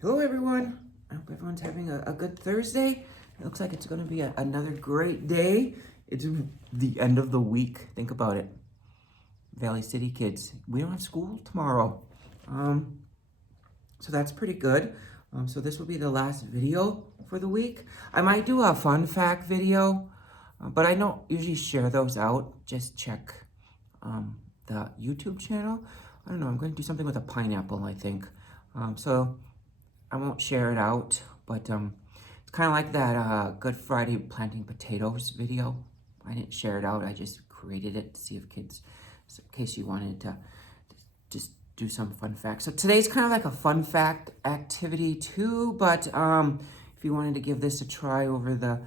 Hello everyone. I hope everyone's having a good Thursday. It looks like it's going to be another great day. It's the end of the week. Think about it. Valley City kids, we don't have school tomorrow. So that's pretty good. So this will be the last video for the week. I might do a fun fact video, but I don't usually share those out. Just check the YouTube channel. I don't know, I'm going to do something with a pineapple, I think. So I won't share it out, but it's kind of like that Good Friday planting potatoes video. I didn't share it out. I just created it to see if kids, in case you wanted to just do some fun facts. So today's kind of like a fun fact activity too, but if you wanted to give this a try over the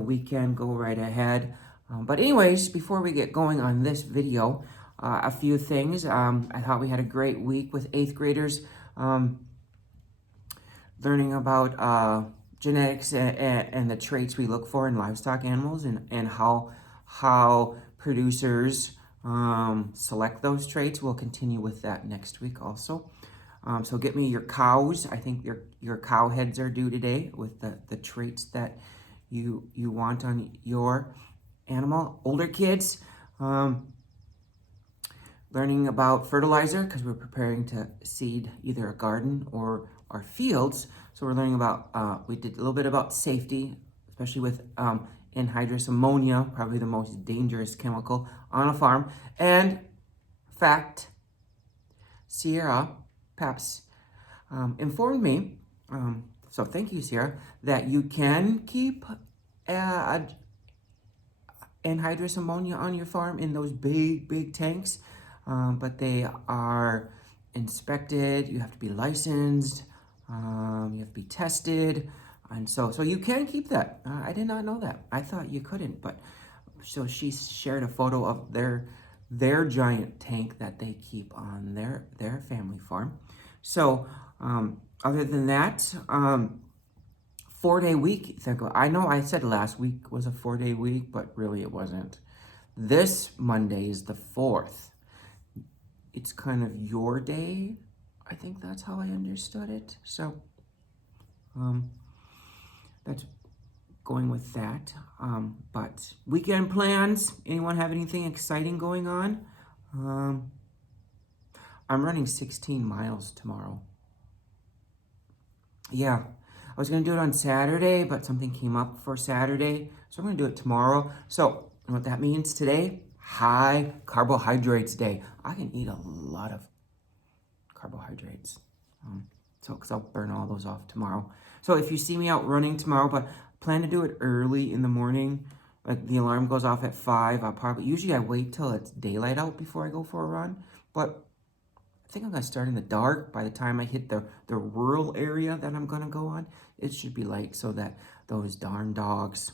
weekend, go right ahead. But anyways, before we get going on this video, a few things. I thought we had a great week with 8th graders. Learning about genetics and the traits we look for in livestock animals and how producers select those traits. We'll continue with that next week also. So get me your cows. I think your cow heads are due today with the traits that you want on your animal. Older kids, learning about fertilizer because we're preparing to seed either a garden or our fields. So we're learning about, we did a little bit about safety, especially with anhydrous ammonia, probably the most dangerous chemical on a farm. And fact, Sierra Paps informed me, so thank you, Sierra, that you can keep anhydrous ammonia on your farm in those big tanks, but they are inspected. You have to be licensed. You have to be tested, and so you can keep that. I did not know that. I thought you couldn't, but so she shared a photo of their giant tank that they keep on their family farm. So other than that, 4-day week. I know I said last week was a 4-day week, but really it wasn't. This Monday is the 4th. It's kind of your day. I think that's how I understood it. So that's going with that. But weekend plans. Anyone have anything exciting going on? I'm running 16 miles tomorrow. Yeah, I was going to do it on Saturday, but something came up for Saturday. So I'm going to do it tomorrow. So you know what that means today? High carbohydrates day. I can eat a lot of carbohydrates. Because I'll burn all those off tomorrow. So if you see me out running tomorrow, but plan to do it early in the morning. Like the alarm goes off at 5. Usually I wait till it's daylight out before I go for a run. But I think I'm going to start in the dark. By the time I hit the rural area that I'm going to go on, it should be light so that those darn dogs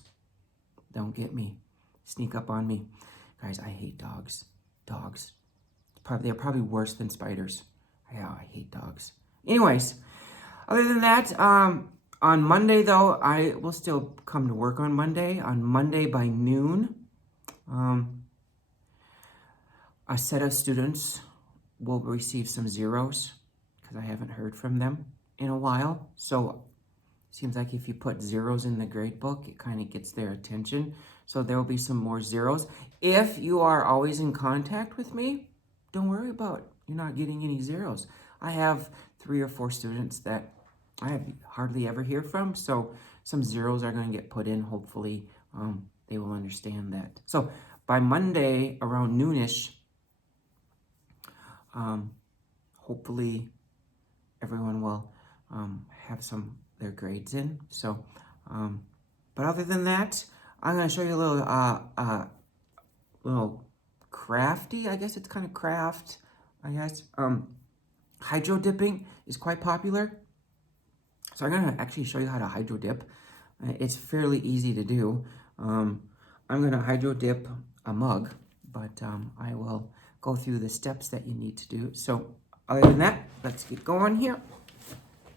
don't get me, sneak up on me. Guys, I hate dogs. Dogs. They're probably worse than spiders. Yeah, I hate dogs. Anyways, other than that, on Monday, though, I will still come to work on Monday. On Monday by noon, a set of students will receive some zeros because I haven't heard from them in a while. So it seems like if you put zeros in the grade book, it kind of gets their attention. So there will be some more zeros. If you are always in contact with me, don't worry about you're not getting any zeros. I have 3 or 4 students that I have hardly ever hear from. So some zeros are going to get put in. Hopefully they will understand that. So by Monday around noonish, hopefully everyone will have their grades in. So, but other than that, I'm going to show you a little crafty, I guess it's kind of craft, I guess. Hydro dipping is quite popular. So I'm going to actually show you how to hydro dip. It's fairly easy to do. I'm going to hydro dip a mug, but I will go through the steps that you need to do. So other than that, let's get going here.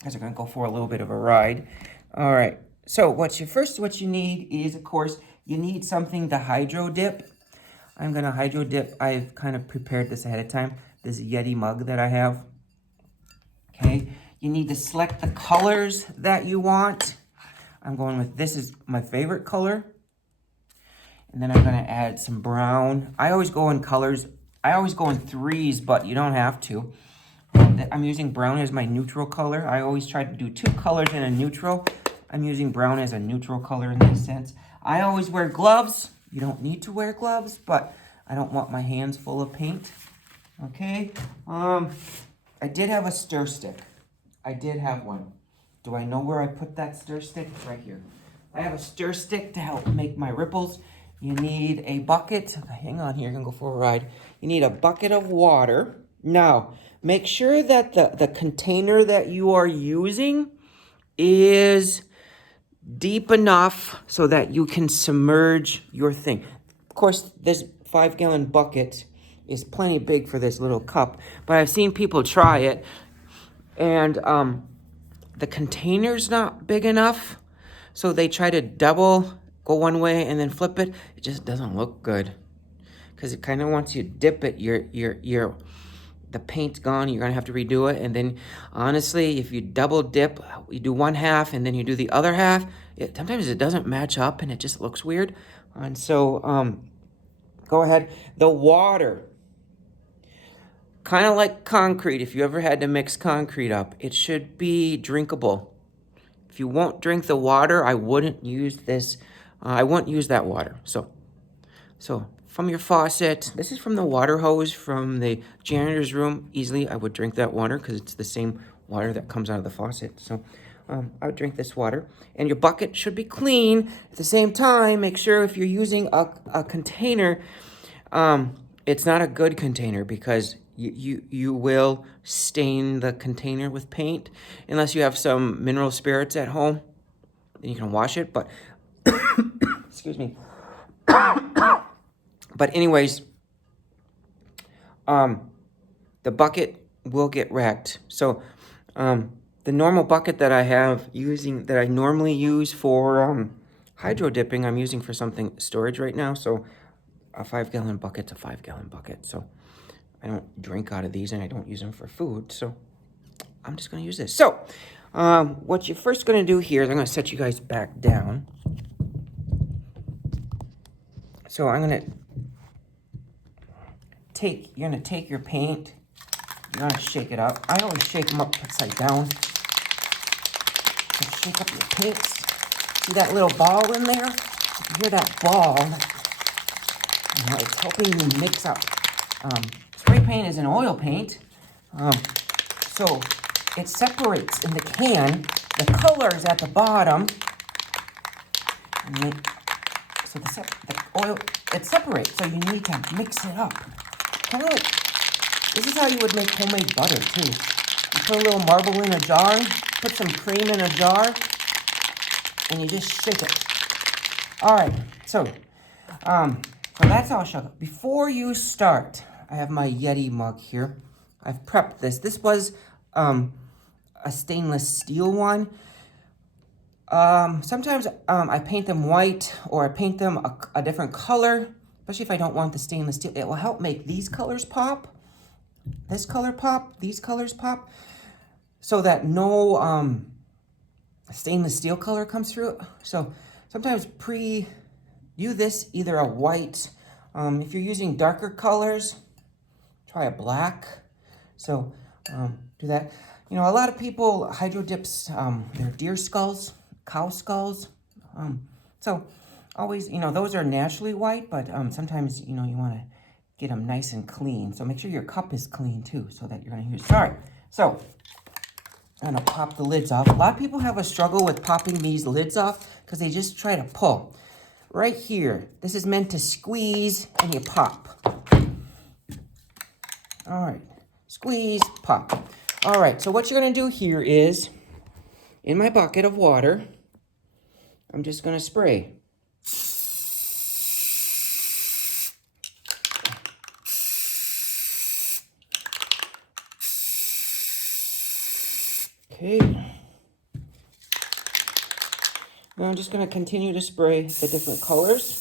Guys are going to go for a little bit of a ride. All right. So what you need is, of course, you need something to hydro dip. I'm going to hydro dip. I've kind of prepared this ahead of time. This Yeti mug that I have. Okay. You need to select the colors that you want. I'm going with, this is my favorite color. And then I'm going to add some brown. I always go in colors. I always go in threes, but you don't have to. I'm using brown as my neutral color. I always try to do 2 colors in a neutral. I'm using brown as a neutral color in this sense. I always wear gloves. You don't need to wear gloves, but I don't want my hands full of paint. Okay. I did have a stir stick. I did have one. Do I know where I put that stir stick? It's right here. I have a stir stick to help make my ripples. You need a bucket. Hang on here, I'm gonna go for a ride. You need a bucket of water. Now, make sure that the container that you are using is deep enough so that you can submerge your thing. Of course, this 5-gallon bucket is plenty big for this little cup, but I've seen people try it, and the container's not big enough, so they try to double, go one way and then flip it. It just doesn't look good, because it kind of wants you to dip it. The paint's gone, you're gonna have to redo it. And then honestly, if you double dip, you do one half and then you do the other half, sometimes it doesn't match up and it just looks weird. And so go ahead. The water, kind of like concrete. If you ever had to mix concrete up, it should be drinkable. If you won't drink the water, I wouldn't use this. I wouldn't use that water. So from your faucet, this is from the water hose from the janitor's room. Easily, I would drink that water because it's the same water that comes out of the faucet. So I would drink this water. And your bucket should be clean. At the same time, make sure if you're using a container, it's not a good container, because you will stain the container with paint. Unless you have some mineral spirits at home, then you can wash it. But, excuse me. But anyways, the bucket will get wrecked. So the normal bucket that I have that I normally use for hydro dipping, I'm using for something storage right now. So a 5-gallon bucket's a 5-gallon bucket. So I don't drink out of these, and I don't use them for food. So I'm just going to use this. So what you're first going to do here is I'm going to set you guys back down. So I'm going to you're going to take your paint, you're going to shake it up. I always shake them up upside down. Just shake up your paints. See that little ball in there? If you hear that ball, it's helping you mix up. Spray paint is an oil paint, so it separates in the can. The colors at the bottom, so the oil, it separates, so you need to mix it up. Kind of like, this is how you would make homemade butter too. You put a little marble in a jar, put some cream in a jar, and you just shake it. All right, so that's all sugar. Before you start, I have my Yeti mug here. I've prepped this. This was a stainless steel one. Sometimes I paint them white, or I paint them a different color, especially if I don't want the stainless steel. It will help make these colors pop, this color pop, these colors pop, so that no stainless steel color comes through. So sometimes do this either a white. If you're using darker colors, try a black. So do that. You know, a lot of people hydro dips their deer skulls, cow skulls. So always, those are naturally white, but sometimes, you want to get them nice and clean. So make sure your cup is clean too, so that you're going to use. All right, so I'm going to pop the lids off. A lot of people have a struggle with popping these lids off because they just try to pull. Right here, this is meant to squeeze and you pop. All right, squeeze, pop. All right, so what you're going to do here is, in my bucket of water, I'm just going to spray. Okay. Now I'm just going to continue to spray the different colors.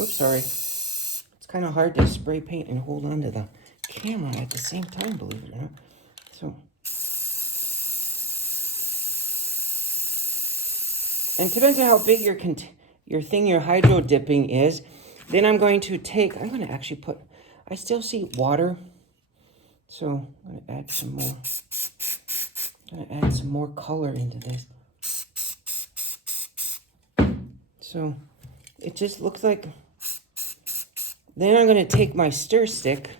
Oops, sorry. It's kind of hard to spray paint and hold on to the camera at the same time, believe it or not. So, and it depends on how big your thing you're hydro dipping is. Then I'm going to actually put, I still see water. So I'm going to add some more. I'm going to add some more color into this. So it just looks like, then I'm going to take my stir stick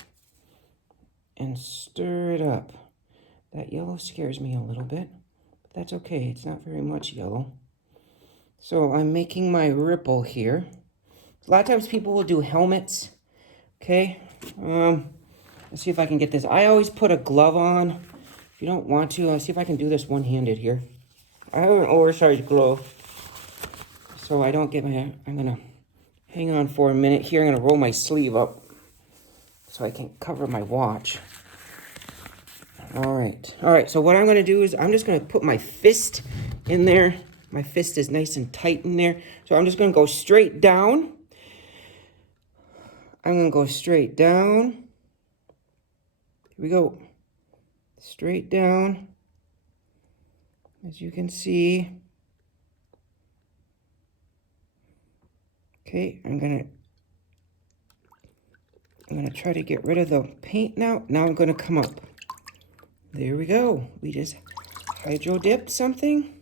and stir it up. That yellow scares me a little bit, but that's okay. It's not very much yellow. So I'm making my ripple here. A lot of times people will do helmets. Okay. Let's see if I can get this. I always put a glove on. If you don't want to, let's see if I can do this one-handed here. I have an oversized glove, so I don't get my, I'm gonna hang on for a minute here. I'm gonna roll my sleeve up so I can cover my watch. All right, so what I'm gonna do is I'm just gonna put my fist in there. My fist is nice and tight in there. So I'm just gonna go straight down. I'm gonna go straight down. Here we go. Straight down. As you can see. Okay, I'm gonna try to get rid of the paint now. Now I'm gonna come up. There we go. We just hydro dipped something.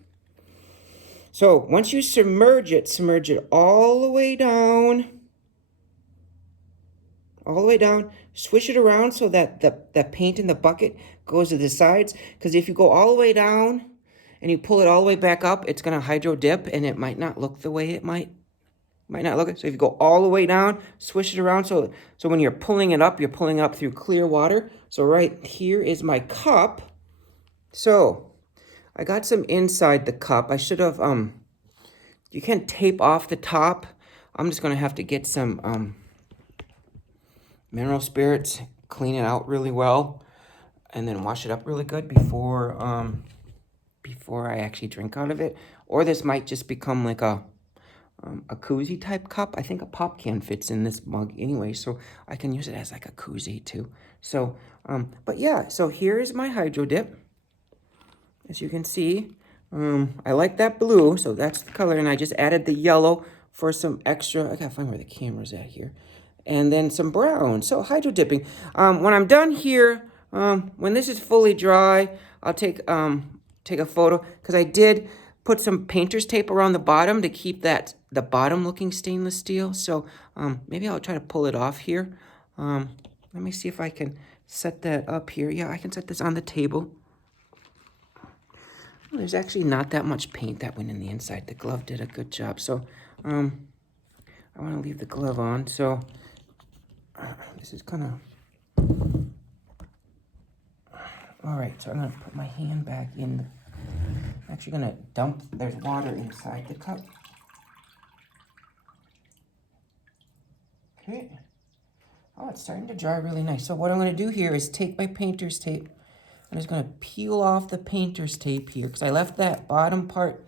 So once you submerge it all the way down. All the way down. Swish it around so that the paint in the bucket goes to the sides. Because if you go all the way down and you pull it all the way back up, it's gonna hydro dip and it might not look the way it might not look. So if you go all the way down, swish it around so when you're pulling it up through clear water. So right here is my cup. So I got some inside the cup. I should have, you can tape off the top. I'm just gonna have to get some mineral spirits, clean it out really well, and then wash it up really good before I actually drink out of it. Or this might just become like a koozie type cup. I think a pop can fits in this mug anyway, so I can use it as like a koozie too. So, but yeah, so here is my hydro dip. As you can see, I like that blue, so that's the color, and I just added the yellow for some extra. I gotta find where the camera's at here. And then some brown. So hydro dipping. When I'm done here, when this is fully dry, I'll take a photo, because I did put some painter's tape around the bottom to keep the bottom looking stainless steel. So maybe I'll try to pull it off here. Let me see if I can set that up here. Yeah, I can set this on the table. Well, there's actually not that much paint that went in the inside. The glove did a good job. So I want to leave the glove on. So this is kind of... All right, so I'm going to put my hand back in. I'm actually going to dump, there's water inside the cup. Okay. Oh, it's starting to dry really nice. So what I'm going to do here is take my painter's tape. I'm just going to peel off the painter's tape here because I left that bottom part.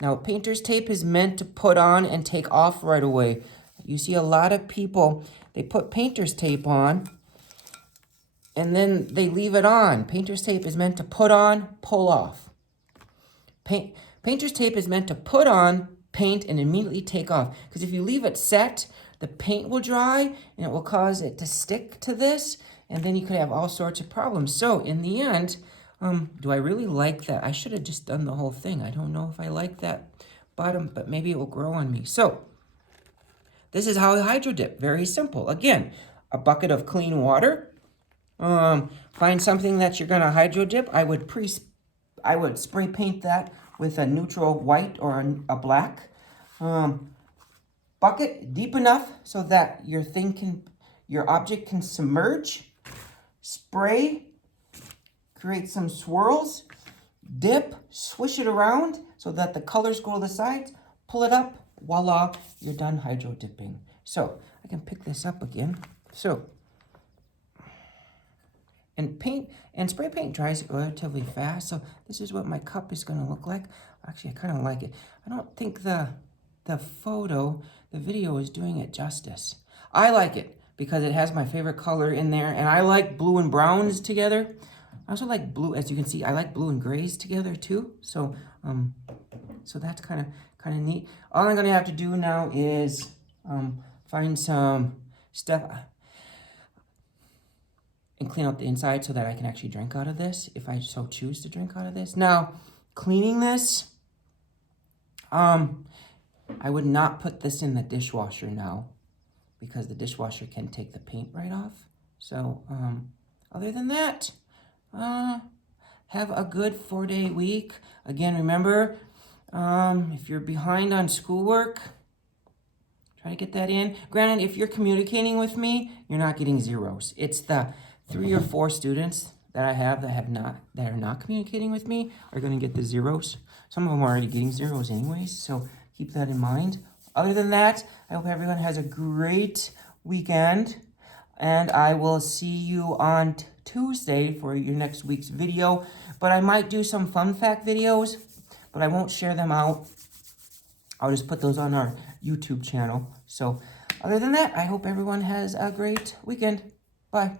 Now, painter's tape is meant to put on and take off right away. You see a lot of people, they put painter's tape on and then they leave it on. Painter's tape is meant to put on, pull off. Painter's tape is meant to put on, paint, and immediately take off. Because if you leave it set, the paint will dry and it will cause it to stick to this, and then you could have all sorts of problems. So in the end, do I really like that? I should have just done the whole thing. I don't know if I like that bottom, but maybe it will grow on me. So this is how I hydro dip. Very simple. Again, a bucket of clean water. Find something that you're gonna hydro dip. I would spray paint that with a neutral white or a black. Bucket deep enough so that your object can submerge. Spray, create some swirls, dip, swish it around so that the colors go to the sides, pull it up, voila, you're done hydro dipping. So I can pick this up again. So, and spray paint dries relatively fast. So this is what my cup is gonna look like. Actually, I kind of like it. I don't think the video is doing it justice. I like it because it has my favorite color in there, and I like blue and browns together. also like blue, as you can see, I like blue and grays together too. So, so that's kind of neat. All I'm gonna have to do now is find some stuff and clean out the inside so that I can actually drink out of this if I so choose to drink out of this. Now, cleaning this, I would not put this in the dishwasher now because the dishwasher can take the paint right off. So, other than that, have a good 4-day week. Again, remember, if you're behind on schoolwork, try to get that in. Granted, if you're communicating with me, you're not getting zeros. It's the 3 or 4 students that I have that are not communicating with me are going to get the zeros. Some of them are already getting zeros anyways, so keep that in mind. Other than that, I hope everyone has a great weekend, and I will see you on Tuesday for your next week's video. But I might do some fun fact videos, but I won't share them out. I'll just put those on our YouTube channel. So other than that, I hope everyone has a great weekend. Bye.